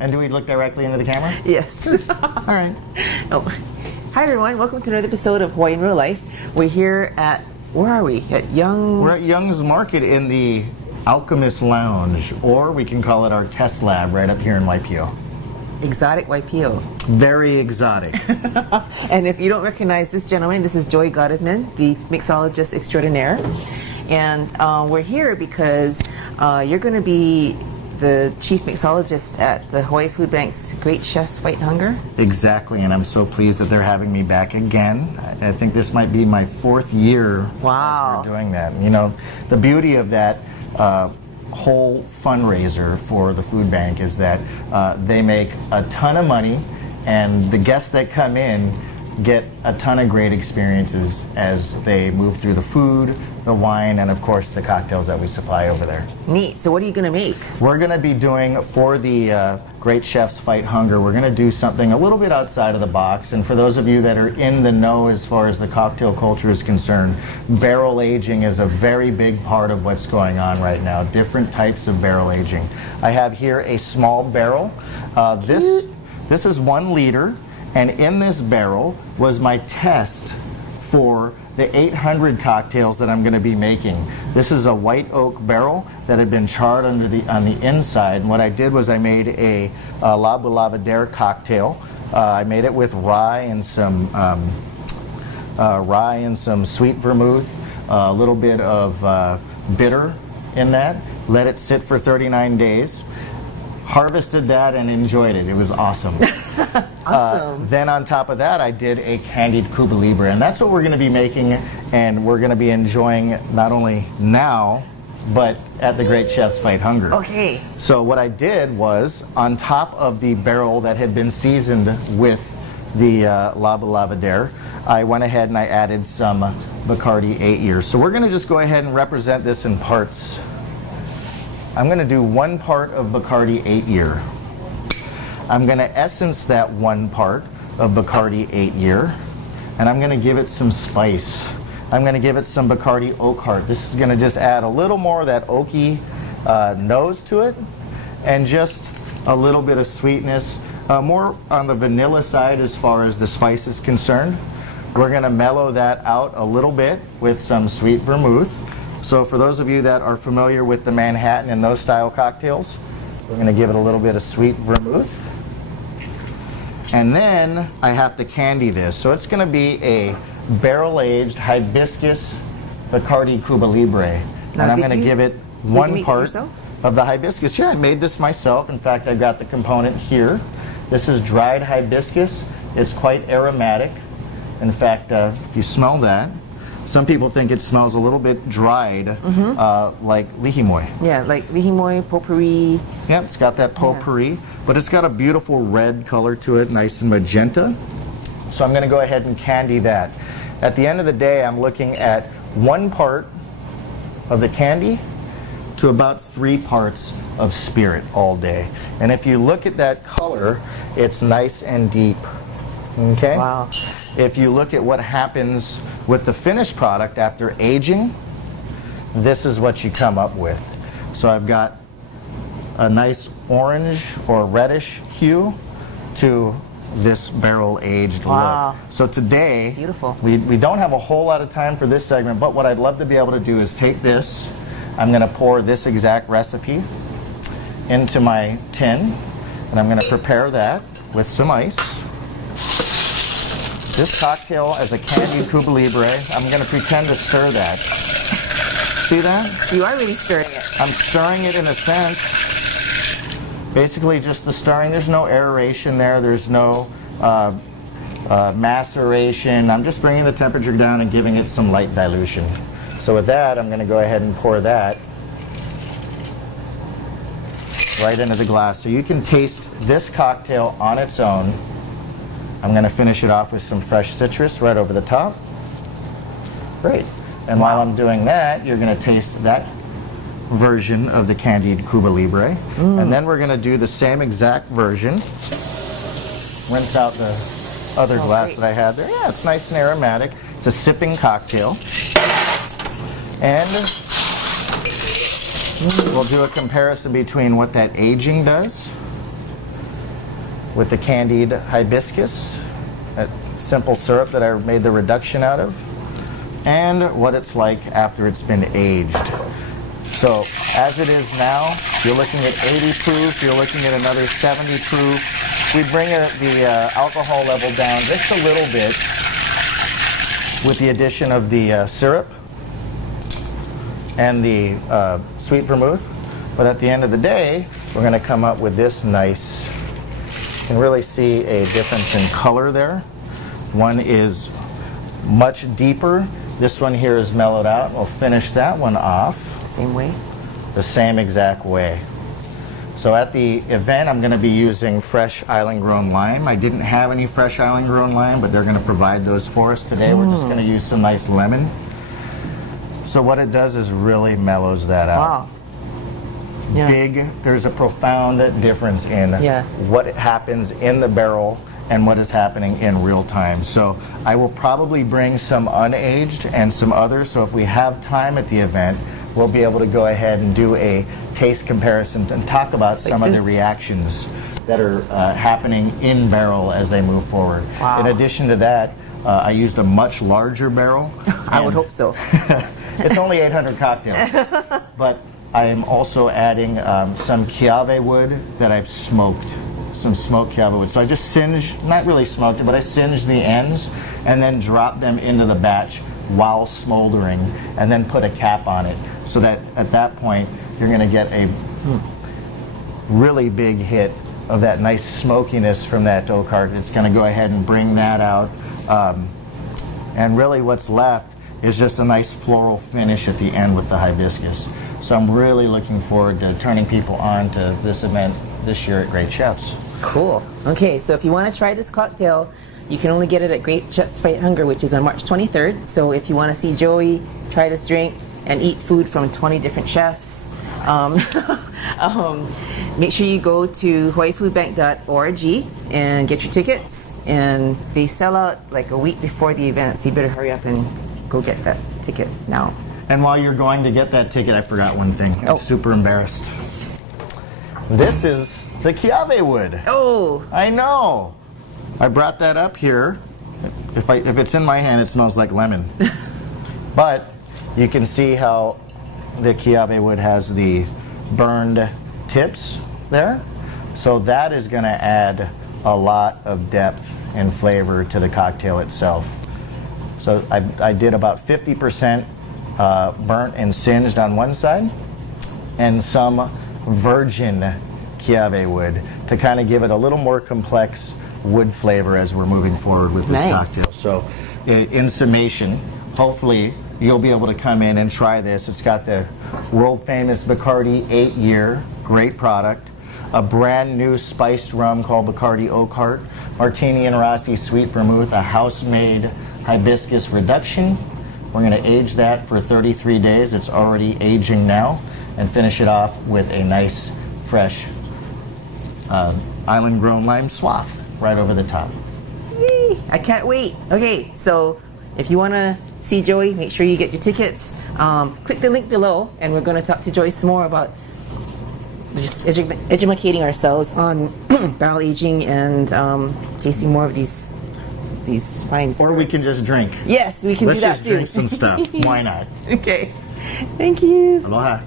And do we look directly into the camera? Yes. All right. Oh. Hi everyone, welcome to another episode of Hawaii in Real Life. We're here at, where are we? At Young... We're at Young's Market in the Alchemist Lounge, or we can call it our test lab right up here in Waipio. Exotic Waipio. Very exotic. And if you don't recognize this gentleman, this is Joey Gottesman, the mixologist extraordinaire. And we're here because you're going to be the chief mixologist at the Hawaii Food Bank's Great Chefs Fight Hunger. Exactly, and I'm so pleased that they're having me back again. I think this might be my 4th year wow. as we're doing that. You know, the beauty of that whole fundraiser for the food bank is that they make a ton of money, and the guests that come in get a ton of great experiences as they move through the food, the wine, and of course the cocktails that we supply over there. Neat. So what are you going to make? We're going to be doing, for the Great Chefs Fight Hunger, we're going to do something a little bit outside of the box. And for those of you that are in the know as far as the cocktail culture is concerned, barrel aging is a very big part of what's going on right now. Different types of barrel aging. I have here a small barrel. This is 1 liter. And in this barrel was my test for the 800 cocktails that I'm going to be making. This is a white oak barrel that had been charred on the inside. And what I did was I made a Libre Lavadere cocktail. I made it with rye and some sweet vermouth, a little bit of bitter in that. Let it sit for 39 days. Harvested that and enjoyed it. It was awesome. Awesome. Then on top of that, I did a Candied Cuba Libre, and that's what we're going to be making, and we're going to be enjoying not only now, but at the Great Chefs Fight Hunger. Okay. So what I did was, on top of the barrel that had been seasoned with the Libre Lavadere, I went ahead and I added some Bacardi 8 years. So we're going to just go ahead and represent this in parts. I'm going to do 1 part of Bacardi 8 year. I'm going to essence that 1 part of Bacardi 8 year, and I'm going to give it some spice. I'm going to give it some Bacardi Oak Heart. This is going to just add a little more of that oaky nose to it, and just a little bit of sweetness, more on the vanilla side as far as the spice is concerned. We're going to mellow that out a little bit with some sweet vermouth. So for those of you that are familiar with the Manhattan and those style cocktails, we're going to give it a little bit of sweet vermouth. And then I have to candy this. So it's going to be a barrel-aged Hibiscus Bacardi Cuba Libre. Now, and I'm going to give it 1 part of the Hibiscus. Yeah, I made this myself. In fact, I've got the component here. This is dried hibiscus. It's quite aromatic. In fact, if you smell that, some people think it smells a little bit dried, like lihimoy. Yeah, like lihimoy, potpourri. Yeah, it's got that potpourri, but it's got a beautiful red color to it, nice and magenta. So I'm going to go ahead and candy that. At the end of the day, I'm looking at 1 part of the candy to about 3 parts of spirit all day. And if you look at that color, it's nice and deep. Okay? Wow. If you look at what happens with the finished product after aging, this is what you come up with. So I've got a nice orange or reddish hue to this barrel-aged look. So today, beautiful. We don't have a whole lot of time for this segment, but what I'd love to be able to do is take this, I'm going to pour this exact recipe into my tin, and I'm going to prepare that with some ice. This cocktail as a Candied Cuba Libre, I'm going to pretend to stir that. See that? You are really stirring it. I'm stirring it in a sense. Basically just the stirring. There's no aeration there. There's no maceration. I'm just bringing the temperature down and giving it some light dilution. So with that, I'm going to go ahead and pour that right into the glass. So you can taste this cocktail on its own. I'm going to finish it off with some fresh citrus right over the top. Great. And while I'm doing that, you're going to taste that version of the Candied Cuba Libre. And then we're going to do the same exact version. Rinse out the other glass that I had there. Yeah, it's nice and aromatic. It's a sipping cocktail. And we'll do a comparison between what that aging does with the Candied Hibiscus, that simple syrup that I made the reduction out of, and what it's like after it's been aged. So as it is now, you're looking at 80 proof, you're looking at another 70 proof. We bring the alcohol level down just a little bit with the addition of the syrup and the sweet vermouth. But at the end of the day, we're going to come up with this nice, you can really see a difference in color there. One is much deeper. This one here is mellowed out. We'll finish that one off. Same way? The same exact way. So at the event, I'm going to be using fresh island-grown lime. I didn't have any fresh island-grown lime, but they're going to provide those for us today. We're just going to use some nice lemon. So what it does is really mellows that out. Wow. Yeah. There's a profound difference in what happens in the barrel and what is happening in real time. So I will probably bring some unaged and some others, so if we have time at the event, we'll be able to go ahead and do a taste comparison and talk about some of the reactions that are happening in barrel as they move forward. Wow. In addition to that, I used a much larger barrel. I would hope so. It's only 800 cocktails, but I am also adding some Chiave wood that I've smoked, some smoked Chiave wood. So I just singed, not really smoked it, but I singed the ends and then dropped them into the batch while smoldering, and then put a cap on it, so that at that point you're going to get a really big hit of that nice smokiness from that dough cart. It's going to go ahead and bring that out, and really what's left is just a nice floral finish at the end with the hibiscus. So I'm really looking forward to turning people on to this event this year at Great Chefs. Cool. Okay, so if you want to try this cocktail, you can only get it at Great Chefs Fight Hunger, which is on March 23rd. So if you want to see Joey try this drink and eat food from 20 different chefs, make sure you go to hawaiifoodbank.org and get your tickets. And they sell out like a week before the event, so you better hurry up and go get that ticket now. And while you're going to get that ticket, I forgot one thing. I'm super embarrassed. This is the Chiave wood. Oh! I know! I brought that up here. If it's in my hand, it smells like lemon. But you can see how the Chiave wood has the burned tips there. So that is going to add a lot of depth and flavor to the cocktail itself. So I did about 50% burnt and singed on one side, and some virgin Chiave wood to kind of give it a little more complex wood flavor as we're moving forward with this cocktail. So in summation, hopefully you'll be able to come in and try this. It's got the world famous Bacardi 8-year, great product, a brand new spiced rum called Bacardi Oak, Martini and Rossi sweet vermouth, a house-made hibiscus reduction. We're going to age that for 33 days. It's already aging now, and finish it off with a nice, fresh island-grown lime swath right over the top. Yay! I can't wait. Okay, so if you want to see Joey, make sure you get your tickets. Click the link below, and we're going to talk to Joey some more about just educating ourselves on barrel aging and tasting more of these fine spirits. Or we can just drink. Yes, we can do that too. Let's just drink some stuff. Why not? Okay. Thank you. Aloha.